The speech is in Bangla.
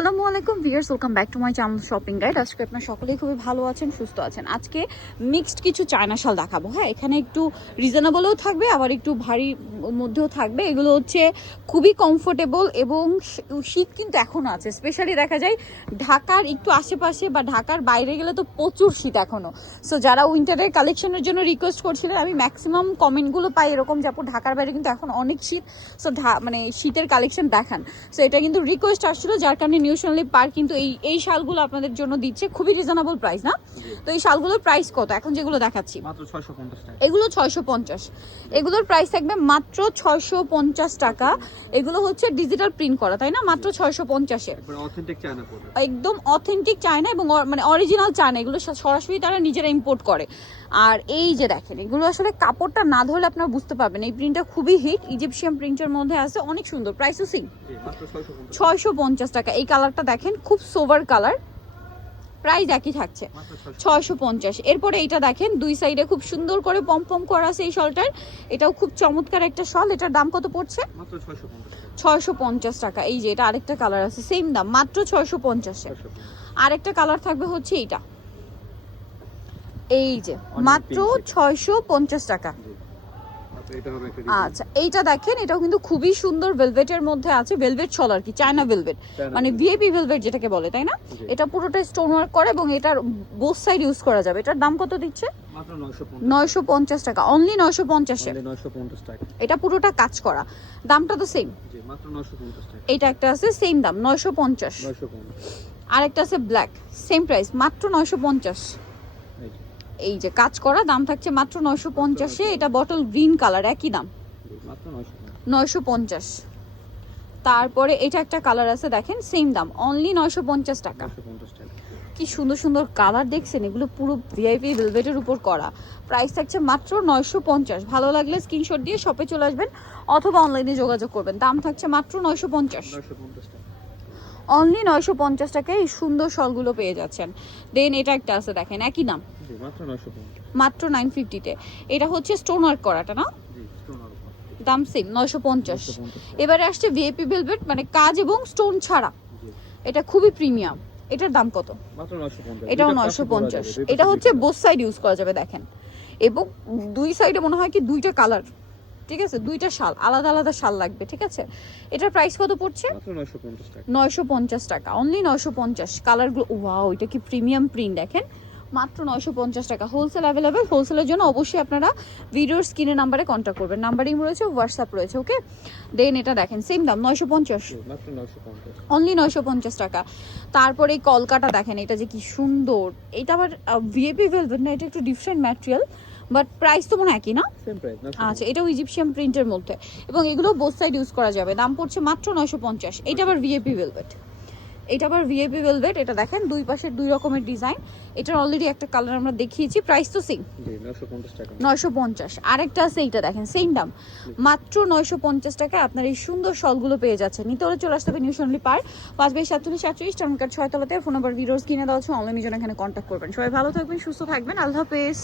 আসসালামু আলাইকুম viewers welcome back to my channel shopping guide. আজকে আপনার সকলেই খুবই ভালো আছেন, সুস্থ আছেন। আজকে মিক্সড কিছু চায়না শাল দেখাবো। হ্যাঁ এখানে একটু রিজনেবলও থাকবে, আবার একটু ভারী মধ্যেও থাকবে। এগুলো হচ্ছে খুবই কমফোর্টেবল এবং শীত কিন্তু এখনও আছে। স্পেশালি দেখা যায় ঢাকার একটু আশেপাশে বা ঢাকার বাইরে গেলে তো প্রচুর শীত এখনও সো যারা উইন্টারের কালেকশনের জন্য রিকোয়েস্ট করছিলেন, আমি ম্যাক্সিমাম কমেন্টগুলো পাই এরকম যাব ঢাকার বাইরে কিন্তু এখন অনেক শীত। সো মানে শীতের কালেকশন দেখান। সো এটা কিন্তু রিকোয়েস্ট আসছিল, যার কারণে নিউ পার্ক কিন্তু এই এই শালগুলো আপনাদের জন্য দিচ্ছে খুবই রিজনেবল প্রাইস না? তো এই শালগুলোর প্রাইস কত? এখন যেগুলো দেখাচ্ছি। মাত্র ছয়শো পঞ্চাশ টাকা। এগুলো ছয়শো পঞ্চাশ। এগুলোর প্রাইস থাকবে মাত্র ছয়শো পঞ্চাশ টাকা। এগুলো হচ্ছে ডিজিটাল প্রিন্ট করা তাই না? মাত্র ছয়শো পঞ্চাশে একবার অথেন্টিক চায়না একদম অথেন্টিক চায়না এবং মানে অরিজিনাল চায়না এগুলো সরাসরি তারা নিজেরা ইম্পোর্ট করে। আর এই যে দেখেন এগুলো আসলে কাপড়টা না ধরলে আপনারা বুঝতে পারবেন এই প্রিন্টটা খুবই হিট ইজিপশিয়ান প্রিন্টের মধ্যে আছে অনেক সুন্দর প্রাইসও সিং মাত্র ছয়শো পঞ্চাশ। টাকা এই কালারটা দেখেন খুব সোভার কালার প্রাইস একই থাকছে ছয়শো পঞ্চাশ। এরপরে এটা দেখেন দুই সাইডে খুব সুন্দর করে পম পম করা আছে এই শলটার এটাও খুব চমৎকার একটা শল এটার দাম কত পড়ছে? ছয়শো পঞ্চাশ টাকা। এই যে এটা আরেকটা কালার আছে সেম দাম মাত্র ছয়শো পঞ্চাশে। ছয়শো পঞ্চাশ। আরেকটা কালার থাকবে হচ্ছে এইটা। এই যে মাত্র ছয়শো পঞ্চাশ টাকা। আচ্ছা এইটা দেখেন এটাও কিন্তু খুবই সুন্দর ভেলভেটের মধ্যে আছে ভেলভেট ছল আর কি চায়না ভেলভেট মানে। ভিআইপি ভেলভেট যেটাকে বলে তাই না? এটা পুরোটা স্টোন ওয়ার্ক করে এবং এটার বোথ সাইড ইউজ করা যাবে। এটার দাম কত দিচ্ছে? নয়শো পঞ্চাশ। টাকা অনলি নয়শো পঞ্চাশে এটা পুরোটা কাজ করা। দামটা তো সেম এটা একটা আছে সেম দাম নয়শো পঞ্চাশ। আর একটা আছে ব্ল্যাক সেম প্রাইস মাত্র নয়শো পঞ্চাশ। এই যে কাজ করা দাম থাকছে মাত্র নয়শো পঞ্চাশে। এটা বটল গ্রিন কালার একই দাম। নয়শো পঞ্চাশ। তারপরে এটা একটা কালার আছে দেখেন সেম দাম অনলি নয়শো পঞ্চাশ টাকা। কি সুন্দর সুন্দর কালার দেখছেন এগুলো পুরো ভিআইপি ভেলভেটের উপর করা। প্রাইস থাকছে মাত্র নয়শো পঞ্চাশ। ভালো লাগলে স্ক্রিনশট দিয়ে শপে চলে আসবেন অথবা অনলাইনে যোগাযোগ করবেন। দাম থাকছে মাত্র নয়শো পঞ্চাশ। অনলি নয়শো পঞ্চাশ টাকায় এই সুন্দর শলগুলো পেয়ে যাচ্ছেন। দেন এটা একটা আছে দেখেন একই দাম। জি মাত্র নাইন ফিফটিতে এটা হচ্ছে স্টোন ওয়ার্ক করাটা না? দাম সেম নয়শো পঞ্চাশ। এবারে আসছে ভিএপি ভেলভেট মানে কাজ এবং স্টোন ছাড়া। এটা খুবই প্রিমিয়াম এটার দাম কত? মাত্র নয়শো পঞ্চাশ। এটাও নয়শো পঞ্চাশ। এটা হচ্ছে। বোথ সাইড ইউজ করা যাবে দেখেন। এবং দুই সাইডে মনে হয় কি দুইটা কালার ঠিক আছে? দুইটা শাল আলাদা আলাদা শাল লাগবে ঠিক আছে? এটার প্রাইস কত পড়ছে? নয়শো পঞ্চাশ টাকা। অনলি নয়শো পঞ্চাশ। কালারগুলো ওয়াও এটা কি প্রিমিয়াম প্রিন্ট দেখেন? মাত্র নয়শো পঞ্চাশ টাকা। হোলসেল অ্যাভেলেবেল হোলসেলের জন্য অবশ্যই আপনারা ভিডিওর স্ক্রিনের নাম্বারে কন্ট্যাক্ট করবেন। নাম্বারিং রয়েছে হোয়াটসঅ্যাপ রয়েছে ওকে দেন এটা দেখেন সেম দাম নয়শো পঞ্চাশ। জি নয়শো পঞ্চাশ। অনলি নয়শো পঞ্চাশ টাকা। তারপরে এই কলকাটা দেখেন এটা যে কি সুন্দর। এটা আবার ভিএপি ভেলভেট না এটা একটু ডিফারেন্ট ম্যাটেরিয়াল বাট প্রাইস তো মনে হয় একই না? আচ্ছা এটাও ইজিপশিয়ান প্রিন্টের মধ্যে। এবং এগুলো বোথ সাইড ইউজ করা যাবে। দাম পড়ছে মাত্র নয়শো পঞ্চাশ। এটা আবার ভিএপি ভেলভেট এটা আবার ভিএপি ভেলভেট এটা দেখেন দুই পাশে দুই রকমের ডিজাইন এটার অলরেডি একটা কালার আমরা দেখিয়েছি প্রাইস তো সেম নয়শো পঞ্চাশ আরেকটা আছে এইটা দেখেন সেম দাম। মাত্র নয়শো পঞ্চাশ টাকায় আপনার এই সুন্দর শলগুলো পেয়ে যাচ্ছেন। নিতে হলে চলে আসতে হবে নিউ সনলি পার পাঁচ বাই সাতচল্লিশ সাতচল্লিশ টাউনকার ছয়তলাতে। ফোন নাম্বার ভিডিওস কিনে দেওয়া হচ্ছে অনলাইনের জন্য এখানে কন্ট্যাক্ট করবেন। সবাই ভালো থাকবেন সুস্থ থাকবেন। আল্লাহ হাফেজ।